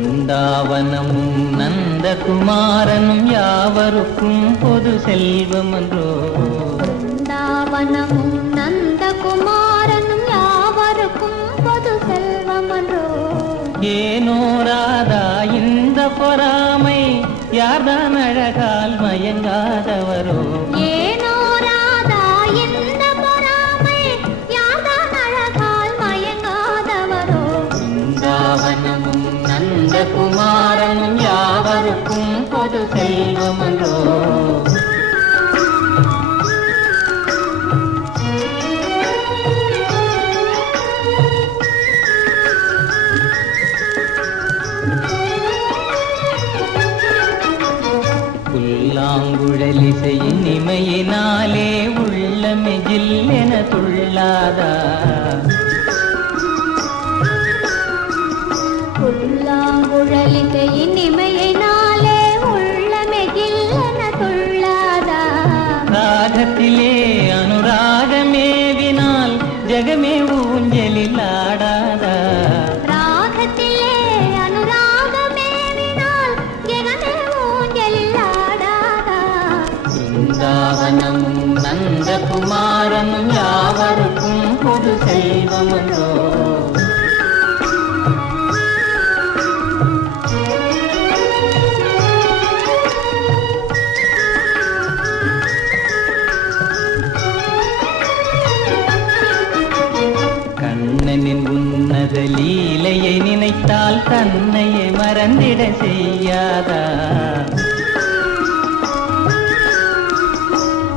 பிருந்தாவனமும் நந்தகுமாரனும் யாவருக்கும் பொது செல்வமன்றோ. பிருந்தாவனமும் நந்தகுமாரனும் யாவருக்கும் பொது செல்வமன்றோ. ஏனோ ராதா இந்த பொறாமை, யார்தான் அழகால் மயங்காதவரோ. ஏனோ ராதா இந்த பொறாமை, யார்தான் அழகால் மயங்காதவரோ. பிருந்தாவனமும் நந்தகுமாரனும் யாவருக்கும் பொது செல்வமன்றோ. புல்லாங்குழலிசையின் இமையினாலே உள்ளமே ஜில்லென துள்ளாதா. புல்லாங்குழலிசையின் இமையினாலே உள்ளமே ஜில்லென துள்ளாதா. ராகத்திலே அனுராகமேவினால் ஜகமே ஊஞ்சலில் ஆடாதா. ராகத்திலே அனுராகமேவினால் ஜெகமே ஊஞ்சலில் ஆடாதா. பிருந்தாவனமும் நந்தகுமாரனும் யாவருக்கும் பொது செல்வமன்றோ. கண்ணனின் உன்னத லீலையை நினைத்தால் தன்னையே மறந்திட செய்யாதா.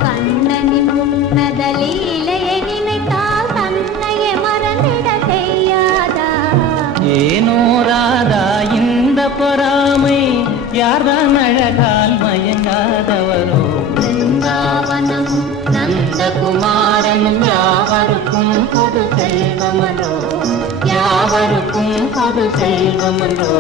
கண்ணனின் உன்னத லீலையை நினைத்தால் தன்னையே மறந்திட செய்யாதா. ஏனோ ராதா இந்த பொறாமை, யார்தான் அழகால் மயங்காதவரோ. பிருந்தாவனமும் நந்தகுமாரனும் யாவருக்கும் பொது செல்வமன்றோ. யாவருக்கும் பொது செல்வமன்றோ.